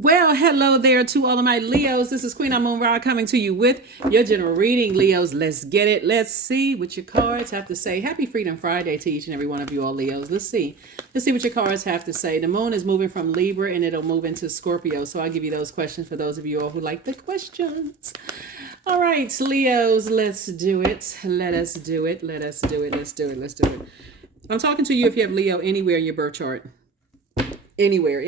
Well, hello there to all of my Leos. This is Queen Amun Ra coming to you with your general reading. Leos, let's get it. Let's see what your cards have to say. Happy Freedom Friday to each and every one of you all Leos. Let's see. Let's see what your cards have to say. The moon is moving from Libra and it'll move into Scorpio. So I'll give you those questions for those of you all who like the questions. All right, Leos, let's do it. Let us do it. Let us do it. Let's do it. Let's do it. I'm talking to you if you have Leo anywhere in your birth chart. Anywhere.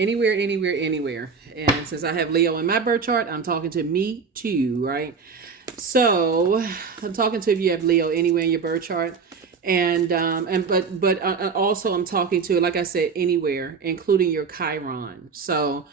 And since I have Leo in my birth chart, I'm talking to me too, right? So I'm talking to if you have Leo anywhere in your birth chart. But also I'm talking to, like I said, anywhere, including your Chiron. So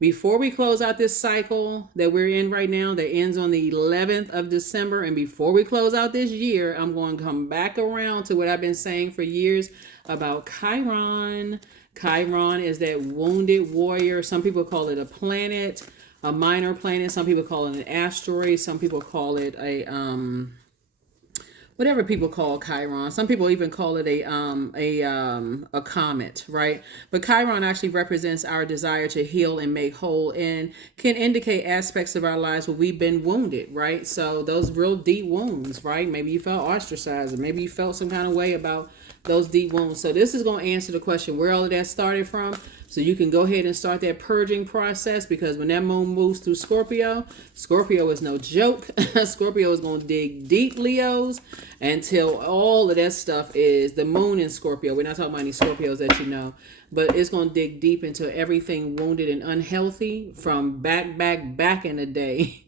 before we close out this cycle that we're in right now, that ends on the 11th of December, and before we close out this year, I'm going to come back around to what I've been saying for years about Chiron. Chiron is that wounded warrior. Some people call it a planet, a minor planet. Some people call it an asteroid. Some people call it a whatever people call Chiron. Some people even call it a comet, right? But Chiron actually represents our desire to heal and make whole, and can indicate aspects of our lives where we've been wounded, right? So those real deep wounds, right? Maybe you felt ostracized, or maybe you felt some kind of way about those deep wounds. So this is going to answer the question where all of that started from. So you can go ahead and start that purging process, because when that moon moves through Scorpio, Scorpio is no joke. Scorpio is going to dig deep, Leos, until all of that stuff is the moon in Scorpio. We're not talking about any Scorpios that you know, but it's going to dig deep into everything wounded and unhealthy from back in the day.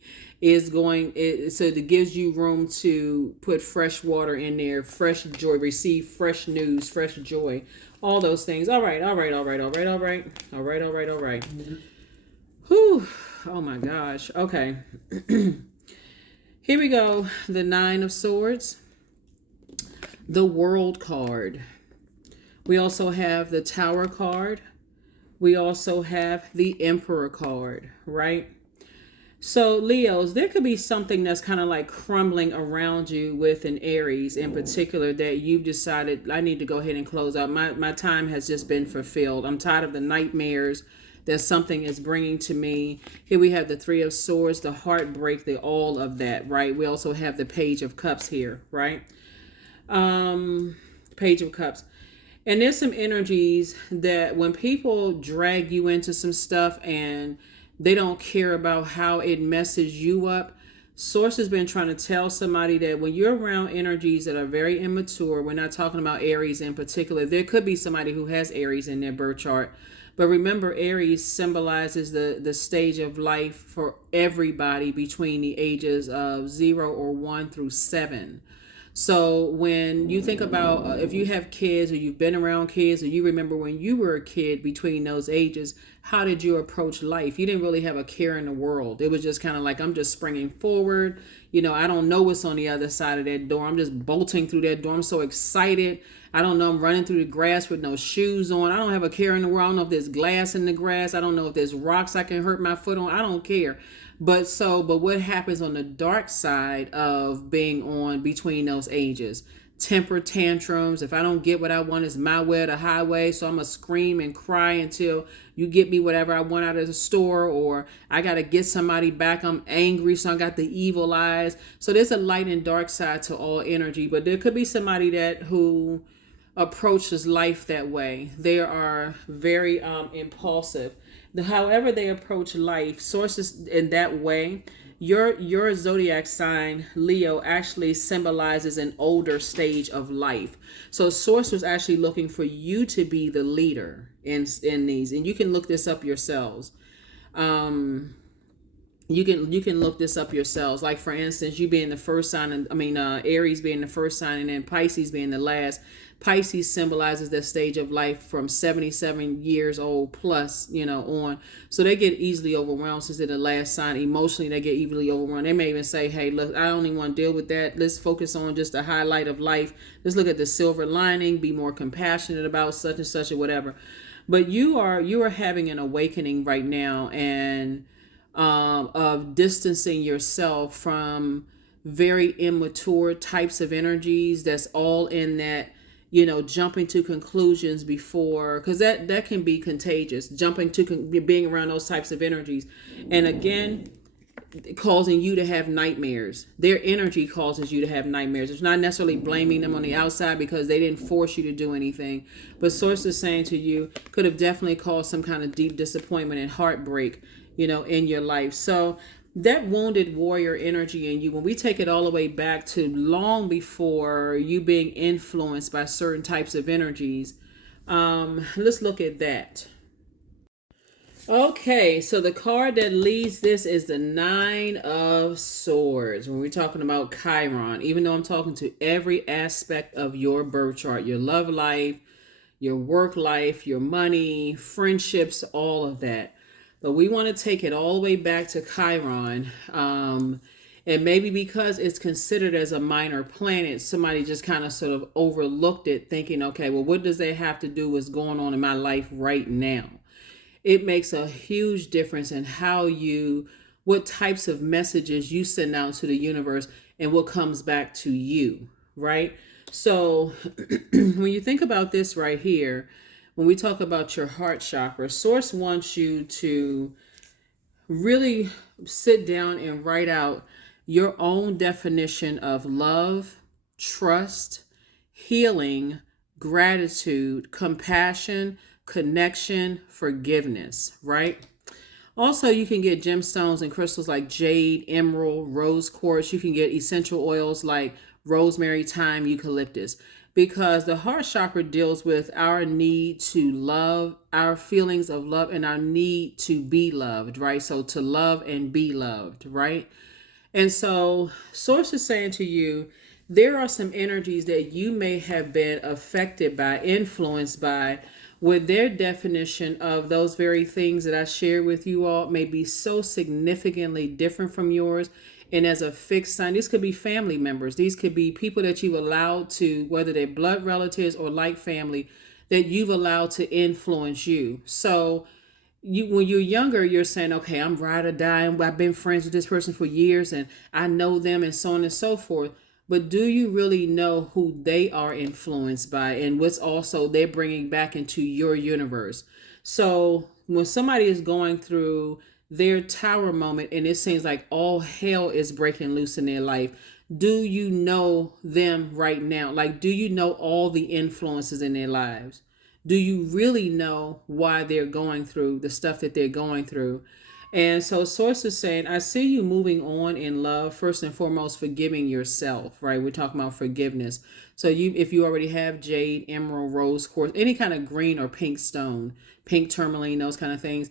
So it gives you room to put fresh water in there, fresh joy, receive fresh news, fresh joy, all those things. All right. Whew. Oh my gosh. Okay. Here we go. The Nine of Swords, the World card. We also have the Tower card. We also have the Emperor card, right? So Leos, there could be something that's kind of like crumbling around you with an Aries in particular that you've decided, I need to go ahead and close out. My time has just been fulfilled. I'm tired of the nightmares that something is bringing to me. Here we have the Three of Swords, the heartbreak, the all of that, right? We also have the Page of Cups here, right? Page of Cups. And there's some energies that when people drag you into some stuff and they don't care about how it messes you up. Source has been trying to tell somebody that when you're around energies that are very immature, we're not talking about Aries in particular. There could be somebody who has Aries in their birth chart. But remember, Aries symbolizes the stage of life for everybody between the ages of 0 or 1 through 7. So when you think about if you have kids or you've been around kids or you remember when you were a kid between those ages, how did you approach life? You didn't really have a care in the world. It was just kind of like, I'm just springing forward. You know, I don't know what's on the other side of that door. I'm just bolting through that door. I'm so excited. I don't know. I'm running through the grass with no shoes on. I don't have a care in the world. I don't know if there's glass in the grass. I don't know if there's rocks I can hurt my foot on. I don't care. But what happens on the dark side of being on between those ages? Temper tantrums. If I don't get what I want, it's my way or the highway. So I'm going to scream and cry until you get me whatever I want out of the store, or I got to get somebody back. I'm angry, so I got the evil eyes. So there's a light and dark side to all energy, but there could be somebody who approaches life that way. They are very impulsive. However they approach life, sources in that way, your zodiac sign, Leo, actually symbolizes an older stage of life. So source was actually looking for you to be the leader in these. And you can look this up yourselves. You can look this up yourselves. Like, for instance, you being the first sign, Aries being the first sign, and then Pisces being the last. Pisces symbolizes that stage of life from 77 years old plus, on. So they get easily overwhelmed since they're the last sign. Emotionally, they get easily overwhelmed. They may even say, hey, look, I don't even want to deal with that. Let's focus on just the highlight of life. Let's look at the silver lining, be more compassionate about such and such or whatever. But you are having an awakening right now, and of distancing yourself from very immature types of energies that's all in that jumping to conclusions before, because that can be contagious, jumping to being around those types of energies. And again, causing you to have nightmares. Their energy causes you to have nightmares. It's not necessarily blaming them on the outside because they didn't force you to do anything. But source is saying to you, could have definitely caused some kind of deep disappointment and heartbreak, in your life. So that wounded warrior energy in you, when we take it all the way back to long before you being influenced by certain types of energies, let's look at that. Okay, so the card that leads this is the Nine of Swords. When we're talking about CHIRON, even though I'm talking to every aspect of your birth chart, your love life, your work life, your money, friendships, all of that. But we want to take it all the way back to CHIRON. And maybe because it's considered as a minor planet, somebody just kind of sort of overlooked it, thinking, okay, well, what does that have to do with what's going on in my life right now? It makes a huge difference in what types of messages you send out to the universe and what comes back to you, right? So when you think about this right here, when we talk about your heart chakra, Source wants you to really sit down and write out your own definition of love, trust, healing, gratitude, compassion, connection, forgiveness, right? Also, you can get gemstones and crystals like jade, emerald, rose quartz. You can get essential oils like rosemary, thyme, eucalyptus, because the heart chakra deals with our need to love, our feelings of love, and our need to be loved, right? So to love and be loved, right? And so Source is saying to you, there are some energies that you may have been affected by, influenced by, with their definition of those very things that I shared with you all may be so significantly different from yours. And as a fixed sign, these could be family members. These could be people that you've allowed to, whether they're blood relatives or like family, that you've allowed to influence you. So when you're younger, you're saying, okay, I'm ride or die, and I've been friends with this person for years and I know them and so on and so forth. But do you really know who they are influenced by and what's also they're bringing back into your universe? So when somebody is going through their tower moment and it seems like all hell is breaking loose in their life, do you know them right now? Like, do you know all the influences in their lives? Do you really know why they're going through the stuff that they're going through? And so Source is saying, I see you moving on in love, first and foremost, forgiving yourself, right? We're talking about forgiveness. So if you already have jade, emerald, rose quartz, any kind of green or pink stone, pink tourmaline, those kind of things,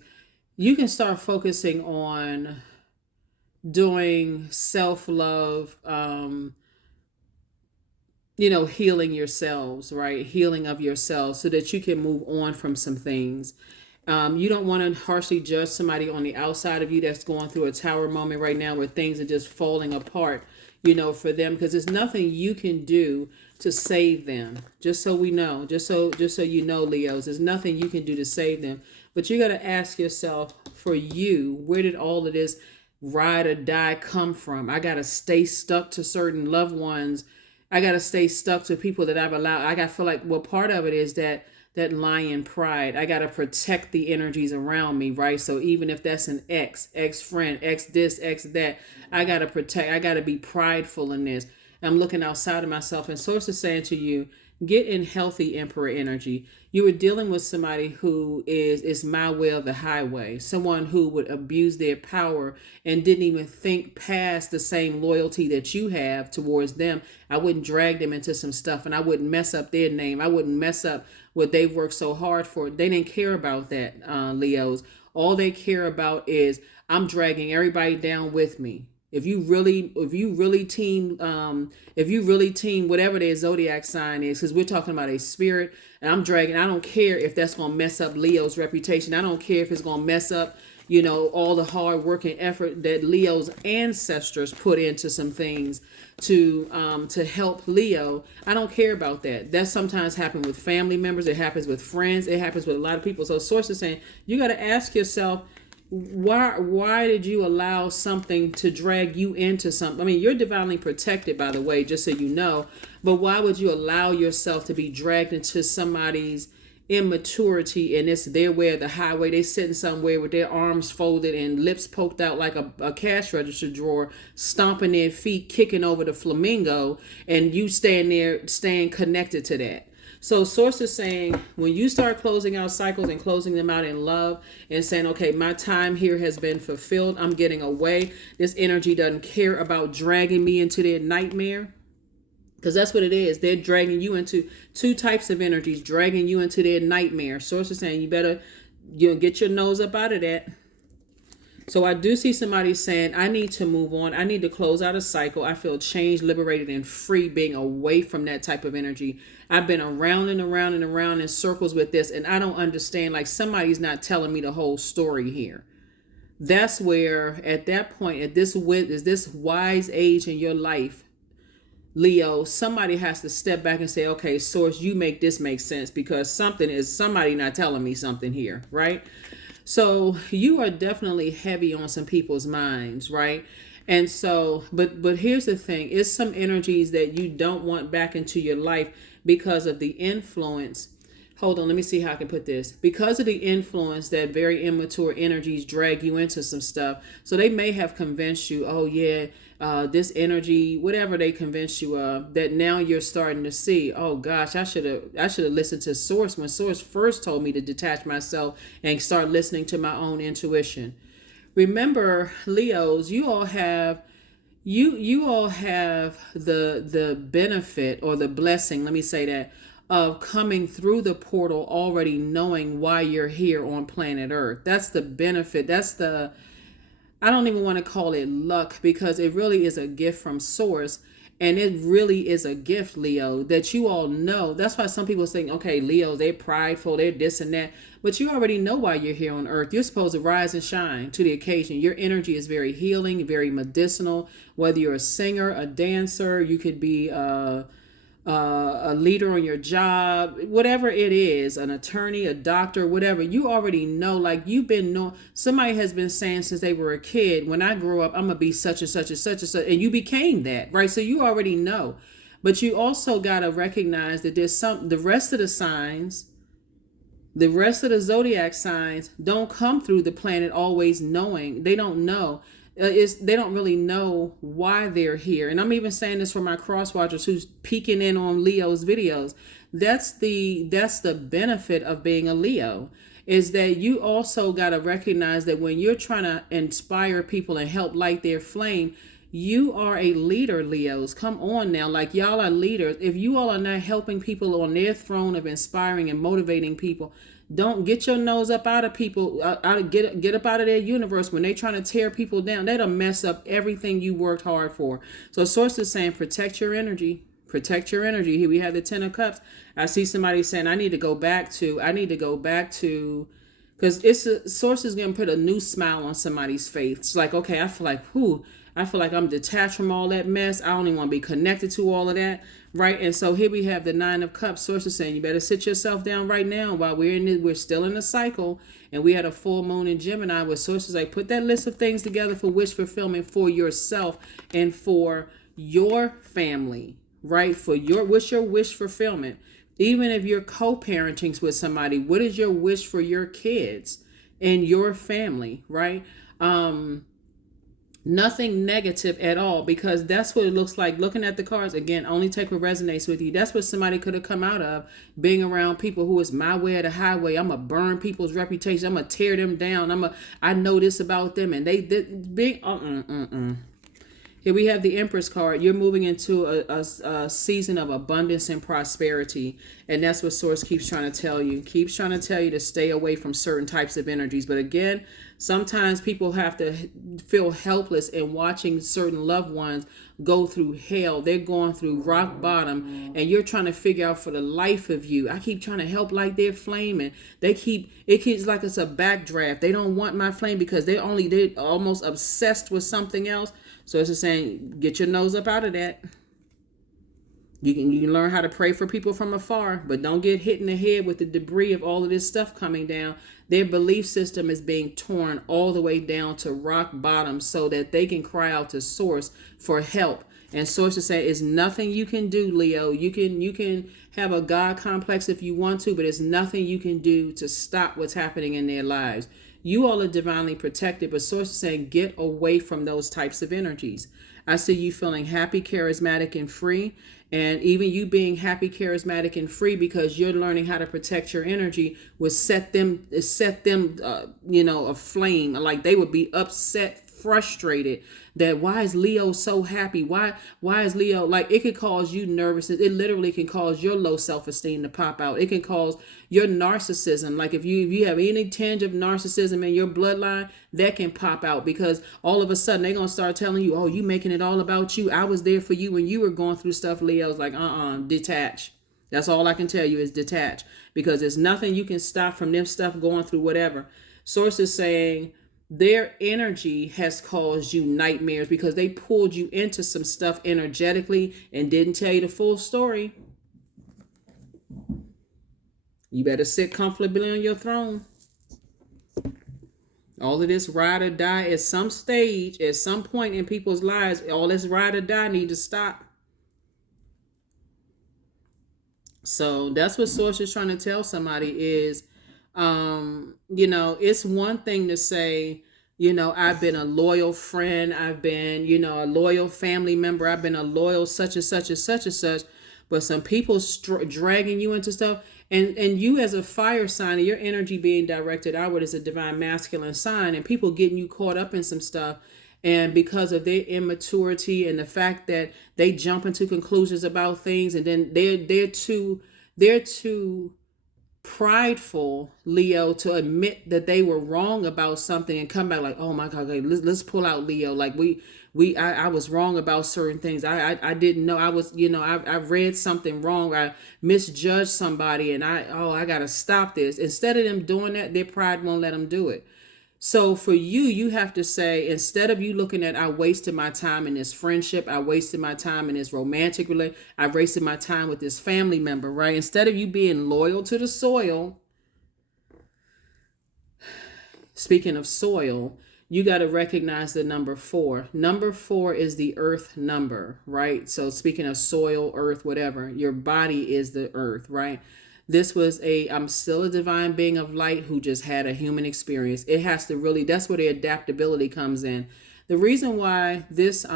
you can start focusing on doing self-love, healing yourselves, right? Healing of yourselves so that you can move on from some things. You don't want to harshly judge somebody on the outside of you that's going through a tower moment right now where things are just falling apart, for them, because there's nothing you can do to save them. Just so we know, just so Leos, there's nothing you can do to save them. But you got to ask yourself, for you, where did all of this ride or die come from? I got to stay stuck to certain loved ones. I got to stay stuck to people that I've allowed. I got to feel like, well, part of it is that lion pride. I got to protect the energies around me, right? So even if that's an ex friend, ex this, ex that, I got to protect. I got to be prideful in this. I'm looking outside of myself. And Source is saying to you, get in healthy emperor energy. You were dealing with somebody who is my way of the highway, someone who would abuse their power and didn't even think past the same loyalty that you have towards them. I wouldn't drag them into some stuff and I wouldn't mess up their name. I wouldn't mess up what they've worked so hard for. They didn't care about that, Leos. All they care about is I'm dragging everybody down with me. If you really team whatever their zodiac sign is, because we're talking about a spirit, and I'm dragging. I don't care if that's gonna mess up Leo's reputation. I don't care if it's gonna mess up, all the hard work and effort that Leo's ancestors put into some things to help Leo. I don't care about that. That sometimes happens with family members. It happens with friends. It happens with a lot of people. So Source is saying you got to ask yourself, Why did you allow something to drag you into something? I mean, you're divinely protected, by the way, just so you know. But why would you allow yourself to be dragged into somebody's immaturity, and it's their way of the highway? They sitting somewhere with their arms folded and lips poked out like a cash register drawer, stomping their feet, kicking over the flamingo, and you stand there staying connected to that. So source is saying, when you start closing out cycles and closing them out in love and saying, okay, my time here has been fulfilled, I'm getting away, this energy doesn't care about dragging me into their nightmare. Because that's what it is. They're dragging you into two types of energies, dragging you into their nightmare. Source is saying, you better get your nose up out of that. So I do see somebody saying, I need to move on. I need to close out a cycle. I feel changed, liberated, and free being away from that type of energy. I've been around and around and around in circles with this, and I don't understand. Like, somebody's not telling me the whole story here. That's where, at that point, at this wise age in your life, Leo, somebody has to step back and say, okay, source, you make this make sense, because somebody not telling me something here, right? So you are definitely heavy on some people's minds, right? And so, but here's the thing. It's some energies that you don't want back into your life because of the influence. Hold on, let me see how I can put this. Because of the influence that very immature energies drag you into some stuff. So they may have convinced you, oh yeah, this energy, whatever they convinced you of, that now you're starting to see, oh gosh, I should have listened to Source when Source first told me to detach myself and start listening to my own intuition. Remember, Leos, you all have the benefit, or the blessing, let me say that, of coming through the portal already knowing why you're here on planet Earth. That's the benefit. I don't even want to call it luck, because it really is a gift from Source. And it really is a gift, Leo, that you all know. That's why some people think, okay, Leo, they're prideful, they're this and that. But you already know why you're here on Earth. You're supposed to rise and shine to the occasion. Your energy is very healing, very medicinal. Whether you're a singer, a dancer, you could be a leader on your job, whatever it is, an attorney, a doctor, whatever, you already know. Like, you've been know, somebody has been saying since they were a kid, when I grow up, I'm gonna be such and such and such and such, and you became that, right? So you already know. But you also got to recognize that there's the rest of the signs, the rest of the zodiac signs don't come through the planet always knowing. They don't know. They don't really know why they're here. And I'm even saying this for my cross watchers who's peeking in on Leo's videos. That's the benefit of being a Leo, is that you also got to recognize that when you're trying to inspire people and help light their flame, you are a leader, Leos. Come on now. Like, y'all are leaders. If you all are not helping people on their throne of inspiring and motivating people, don't get your nose up out of people, get up out of their universe. When they trying to tear people down, that'll mess up everything you worked hard for. So Source is saying, protect your energy. Protect your energy. Here we have the 10 of Cups. I see somebody saying, I need to go back to, because Source is going to put a new smile on somebody's face. It's like, okay, I feel like I'm detached from all that mess. I don't even want to be connected to all of that, right? And so here we have the 9 of Cups. Source is saying, you better sit yourself down right now while we're still in the cycle. And we had a full moon in Gemini, where Source is like, put that list of things together for wish fulfillment for yourself and for your family, right? What's your wish fulfillment? Even if you're co-parenting with somebody, what is your wish for your kids and your family, right? Nothing negative at all, because that's what it looks like. Looking at the cards, again, only take what resonates with you. That's what somebody could have come out of, being around people who is my way or the highway. I'm going to burn people's reputation. I'm going to tear them down. I know this about them. And they big, Here we have the Empress card. You're moving into a season of abundance and prosperity. And that's what Source keeps trying to tell you. Keeps trying to tell you to stay away from certain types of energies. But again, sometimes people have to feel helpless in watching certain loved ones go through hell. They're going through rock bottom, and you're trying to figure out for the life of you. I keep trying to help light their flame, and it keeps like it's a backdraft. They don't want my flame because they're almost obsessed with something else. So it's just saying, get your nose up out of that. You can learn how to pray for people from afar, but don't get hit in the head with the debris of all of this stuff coming down. Their belief system is being torn all the way down to rock bottom so that they can cry out to source for help. And source is saying, it's nothing you can do, Leo. You can have a God complex if you want to, but it's nothing you can do to stop what's happening in their lives. You all are divinely protected, but source is saying, get away from those types of energies. I see you feeling happy, charismatic, and free. And even you being happy, charismatic, and free because you're learning how to protect your energy will set them aflame. Like they would be upset, frustrated that why is Leo so happy? Why is Leo, like, it could cause you nervousness. It literally can cause your low self-esteem to pop out. It can cause your narcissism. Like if you have any tinge of narcissism in your bloodline, that can pop out because all of a sudden they're going to start telling you, oh, you making it all about you. I was there for you when you were going through stuff. Leo's like, detach. That's all I can tell you is detach, because there's nothing you can stop from them stuff going through whatever. Source is saying their energy has caused you nightmares because they pulled you into some stuff energetically and didn't tell you the full story. You better sit comfortably on your throne. All of this ride or die at some stage, at some point in people's lives, all this ride or die need to stop. So that's what Source is trying to tell somebody is, it's one thing to say, I've been a loyal friend. I've been, a loyal family member. I've been a loyal such and such and such and such. But some people dragging you into stuff. And you as a fire sign and your energy being directed outward as a divine masculine sign, and people getting you caught up in some stuff. And because of their immaturity and the fact that they jump into conclusions about things, and then they're too prideful, Leo, to admit that they were wrong about something and come back like, oh my God, let's pull out Leo. Like I was wrong about certain things. I didn't know. I was, I read something wrong. I misjudged somebody and I got to stop this. Instead of them doing that, their pride won't let them do it. So for you have to say, instead of you looking at, I wasted my time in this friendship, I wasted my time in this romantic relationship, I wasted my time with this family member, right? Instead of you being loyal to the soil, speaking of soil, you got to recognize the number 4. Number 4 is the earth number, right? So speaking of soil, earth, whatever, your body is the earth, right? This was I'm still a divine being of light who just had a human experience. It has to really, that's where the adaptability comes in. The reason why this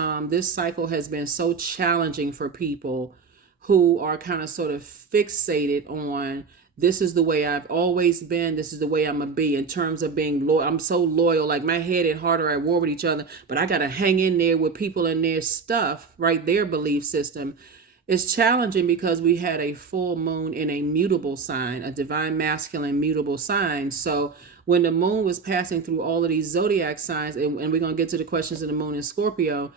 cycle has been so challenging for people who are kind of sort of fixated on, this is the way I've always been, this is the way I'm going to be in terms of being loyal. I'm so loyal, like my head and heart are at war with each other, but I got to hang in there with people and their stuff, right? Their belief system. It's challenging because we had a full moon in a mutable sign, a divine masculine mutable sign. So when the moon was passing through all of these zodiac signs, and we're going to get to the questions of the moon in Scorpio,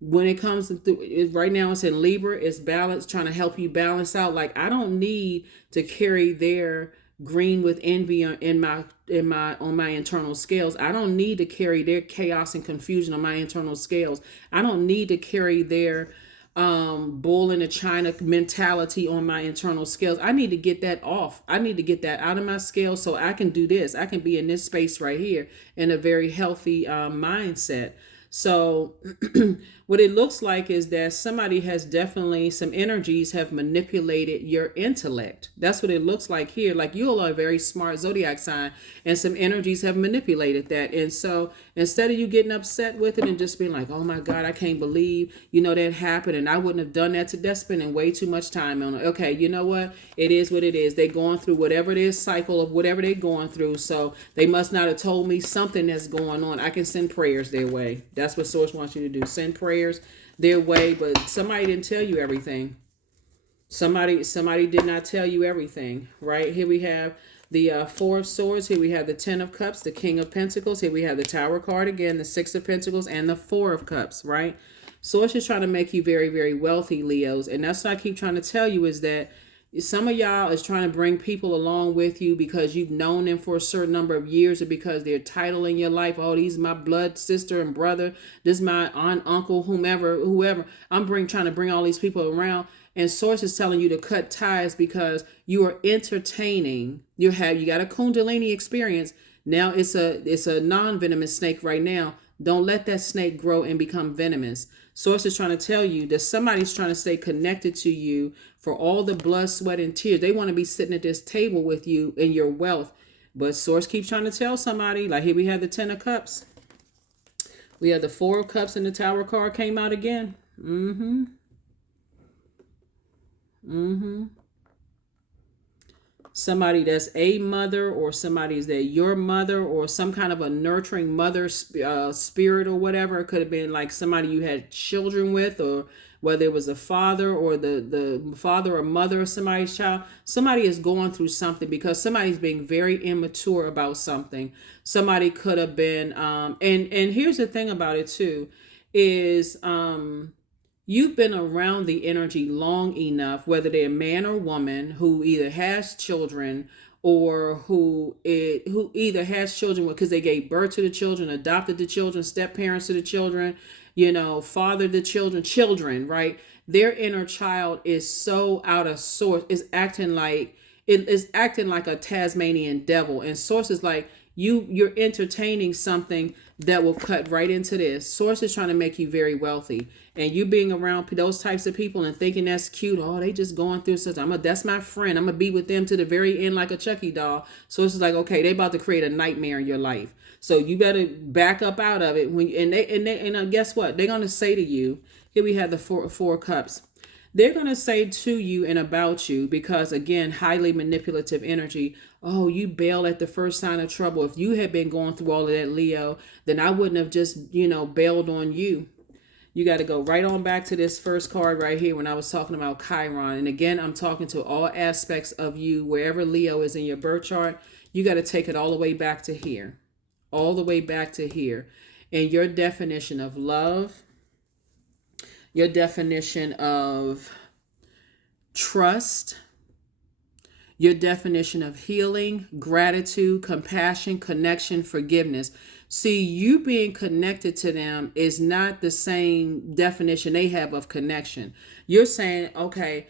when it comes to right now, it's in Libra, it's balanced, trying to help you balance out. Like, I don't need to carry their green with envy on my internal scales. I don't need to carry their chaos and confusion on my internal scales. I don't need to carry their bull in a china mentality on my internal scales. I need to get that off. I need to get that out of my scales so I can do this. I can be in this space right here in a very healthy mindset. So what it looks like is that somebody has definitely, some energies have manipulated your intellect. That's what it looks like here. Like, you all are a very smart zodiac sign, and some energies have manipulated that. And so instead of you getting upset with it and just being like, oh my God, I can't believe, that happened and I wouldn't have done that, that's spending way too much time on it. Okay, you know what? It is what it is. They're going through whatever it is, cycle of whatever they're going through. So they must not have told me something that's going on. I can send prayers their way. That's what Source wants you to do. Send prayers their way, but somebody didn't tell you everything. Somebody did not tell you everything, right? Here we have the 4 of Swords. Here we have the 10 of Cups, the King of Pentacles. Here we have the Tower card again, the 6 of Pentacles, and the 4 of Cups, right? So it's just trying to make you very, very wealthy, Leos. And that's what I keep trying to tell you, is that some of y'all is trying to bring people along with you because you've known them for a certain number of years, or because they're title in your life. Oh, these my blood sister and brother. This is my aunt, uncle, whoever. I'm trying to bring all these people around. And source is telling you to cut ties because you are entertaining. You got a Kundalini experience. Now it's a non-venomous snake right now. Don't let that snake grow and become venomous. Source is trying to tell you that somebody's trying to stay connected to you for all the blood, sweat, and tears. They want to be sitting at this table with you in your wealth. But source keeps trying to tell somebody, like here we have the 10 of cups. We have the 4 of cups and the Tower card came out again. Somebody that's a mother, or somebody's that your mother, or some kind of a nurturing mother spirit or whatever. It could have been like somebody you had children with, or whether it was a father or the father or mother of somebody's child. Somebody is going through something because somebody's being very immature about something. Somebody could have been and here's the thing about it too is you've been around the energy long enough, whether they're man or woman, who either has children or who either has children because they gave birth to the children, adopted the children, step parents to the children, fathered the children, right? Their inner child is so out of sorts, is acting like a Tasmanian devil. And source is like, you're entertaining something that will cut right into this. Source is trying to make you very wealthy, and you being around those types of people and thinking that's cute. Oh, they just going through such. That's my friend. I'm gonna be with them to the very end like a Chucky doll. Source is like, okay, they about to create a nightmare in your life, so you better back up out of it. Guess what? They're gonna say to you. Here we have the four cups. They're going to say to you and about you, because again, highly manipulative energy. Oh, you bail at the first sign of trouble. If you had been going through all of that, Leo, then I wouldn't have just, bailed on you. You got to go right on back to this first card right here when I was talking about Chiron. And again, I'm talking to all aspects of you, wherever Leo is in your birth chart. You got to take it all the way back to here, all the way back to here. And your definition of love, your definition of trust, your definition of healing, gratitude, compassion, connection, forgiveness. See, you being connected to them is not the same definition they have of connection. You're saying, okay,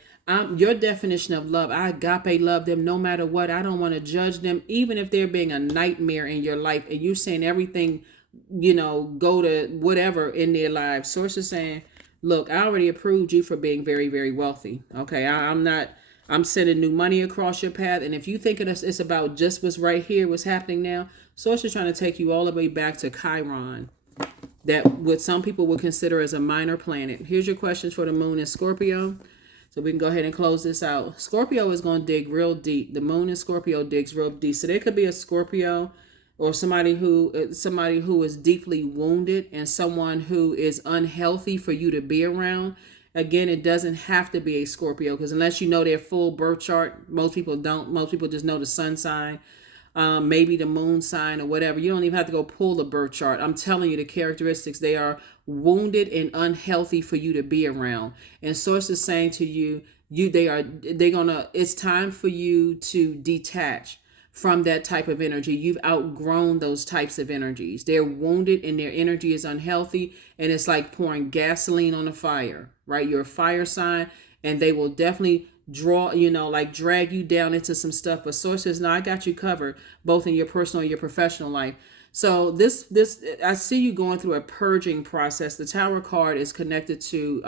your definition of love, I agape love them no matter what. I don't want to judge them, even if they're being a nightmare in your life. And you're saying everything, go to whatever in their lives. Source is saying, look, I already approved you for being very, very wealthy. Okay, I'm sending new money across your path. And if you think it's about just what's right here, what's happening now, Source is trying to take you all the way back to Chiron, that what some people would consider as a minor planet. Here's your questions for the moon in Scorpio. So we can go ahead and close this out. Scorpio is going to dig real deep. The moon in Scorpio digs real deep. So there could be a Scorpio or somebody who is deeply wounded and someone who is unhealthy for you to be around. Again, it doesn't have to be a Scorpio, because unless you know their full birth chart, most people don't. Most people just know the sun sign, maybe the moon sign or whatever. You don't even have to go pull the birth chart. I'm telling you the characteristics. They are wounded and unhealthy for you to be around. And Source is saying to you, it's time for you to detach from that type of energy. You've outgrown those types of energies. They're wounded and their energy is unhealthy, and it's like pouring gasoline on a fire, right? You're a fire sign, and they will definitely drag you down into some stuff. But Source says, no, I got you covered, both in your personal and your professional life. So this I see you going through a purging process. The Tower card is connected to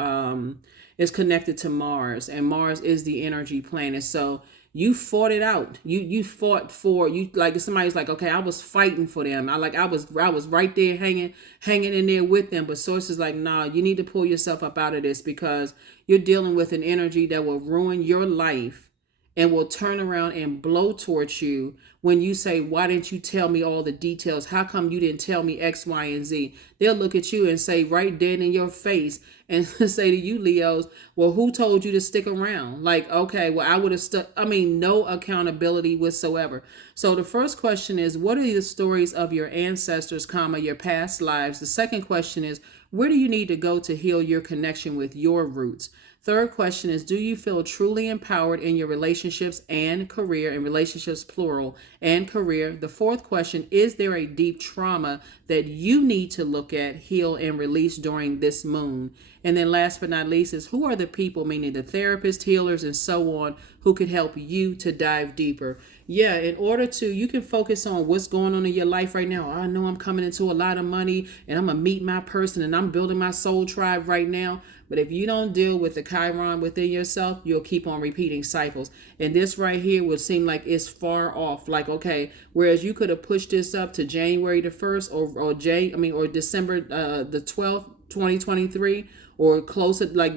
Mars, and Mars is the energy planet. So you fought it out. You fought for you, like if somebody's like, okay, I was fighting for them. I was right there hanging in there with them. But Source is like, nah, you need to pull yourself up out of this, because you're dealing with an energy that will ruin your life and will turn around and blow towards you when you say, why didn't you tell me all the details? How come you didn't tell me X, Y, and Z? They'll look at you and say right dead in your face and say to you, Leos, well, who told you to stick around? Like, okay, well, I would have stuck. No accountability whatsoever. So the first question is, what are the stories of your ancestors, your past lives? The second question is, where do you need to go to heal your connection with your roots? Third question is, do you feel truly empowered in your relationships and career, and relationships plural, and career? The fourth question, is there a deep trauma that you need to look at, heal, and release during this moon? And then last but not least is who are the people, meaning the therapists, healers, and so on, who could help you to dive deeper. Yeah, in order to, you can focus on what's going on in your life right now. I know I'm coming into a lot of money and I'm going to meet my person and I'm building my soul tribe right now. But if you don't deal with the Chiron within yourself, you'll keep on repeating cycles. And this right here would seem like it's far off. Like, okay, whereas you could have pushed this up to January the 1st or December the 12th, 2023, or closer, like,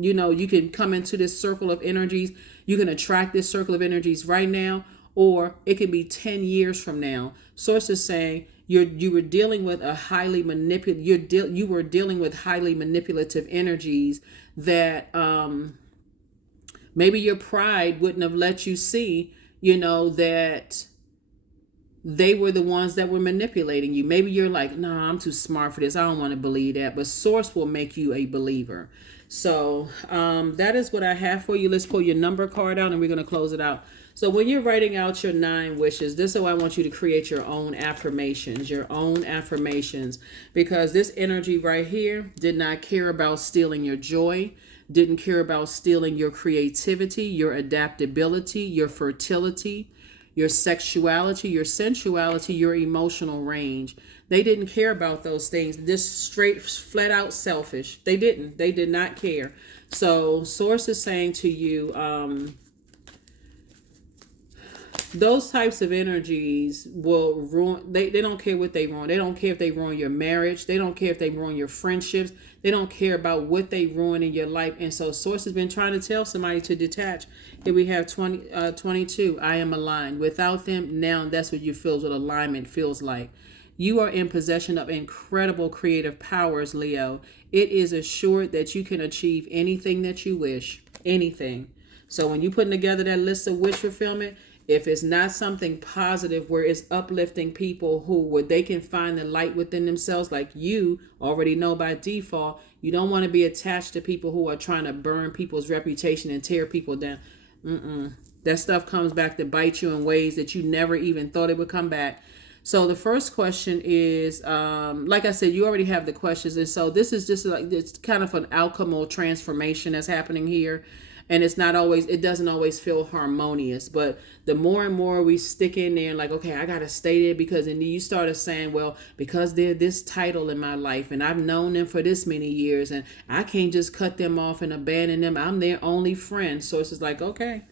you can come into this circle of energies. You can attract this circle of energies right now, or it can be 10 years from now. Source is saying you were dealing with a highly you were dealing with highly manipulative energies that maybe your pride wouldn't have let you see, that they were the ones that were manipulating you. Maybe you're like, nah, I'm too smart for this. I don't want to believe that. But source will make you a believer. So that is what I have for you. Let's pull your number card out and we're going to close it out. So when you're writing out your 9 wishes, this is why I want you to create your own affirmations, because this energy right here did not care about stealing your joy, didn't care about stealing your creativity, your adaptability, your fertility, your sexuality, your sensuality, your emotional range. They didn't care about those things. This straight, flat out selfish. They did not care. So source is saying to you, those types of energies will ruin. They don't care what they ruin. They don't care if they ruin your marriage. They don't care if they ruin your friendships. They don't care about what they ruin in your life. And so source has been trying to tell somebody to detach. Here we have 22. I am aligned. Without them, now that's what you feel what alignment feels like. You are in possession of incredible creative powers, Leo. It is assured that you can achieve anything that you wish. Anything. So when you're putting together that list of wish fulfillment, if it's not something positive where it's uplifting people where they can find the light within themselves, like you already know by default, you don't want to be attached to people who are trying to burn people's reputation and tear people down. That stuff comes back to bite you in ways that you never even thought it would come back. So the first question is, like I said, you already have the questions. And so this is just like, it's kind of an alchemical transformation that's happening here. And it doesn't always feel harmonious, but the more and more we stick in there, like, okay, I got to stay there because, and you started saying, well, because they're this title in my life and I've known them for this many years and I can't just cut them off and abandon them. I'm their only friend. So it's just like, okay,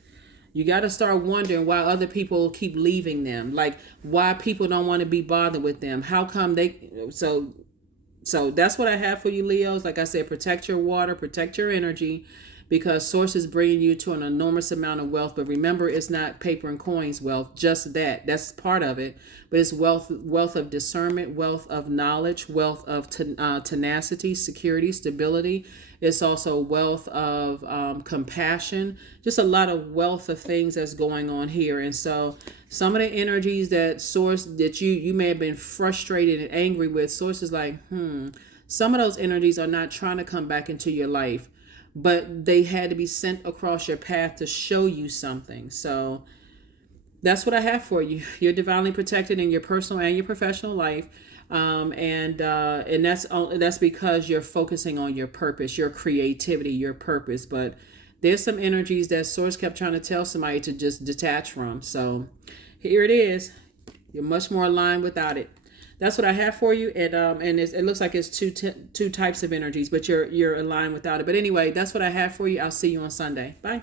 you got to start wondering why other people keep leaving them. Like why people don't want to be bothered with them. How come so that's what I have for you, Leos. Like I said, protect your water, protect your energy, because source is bringing you to an enormous amount of wealth. But remember, it's not paper and coins wealth, just that's part of it. But it's wealth of discernment, wealth of knowledge, wealth of tenacity, security, stability. It's also wealth of compassion, just a lot of wealth of things that's going on here. And so some of the energies that source, that you may have been frustrated and angry with, source is like, some of those energies are not trying to come back into your life, but they had to be sent across your path to show you something. So that's what I have for you. You're divinely protected in your personal and your professional life. And that's because you're focusing on your purpose, your creativity, your purpose. But there's some energies that source kept trying to tell somebody to just detach from. So here it is. You're much more aligned without it. That's what I have for you. And it looks like it's two types of energies, but you're aligned without it. But anyway, that's what I have for you. I'll see you on Sunday. Bye.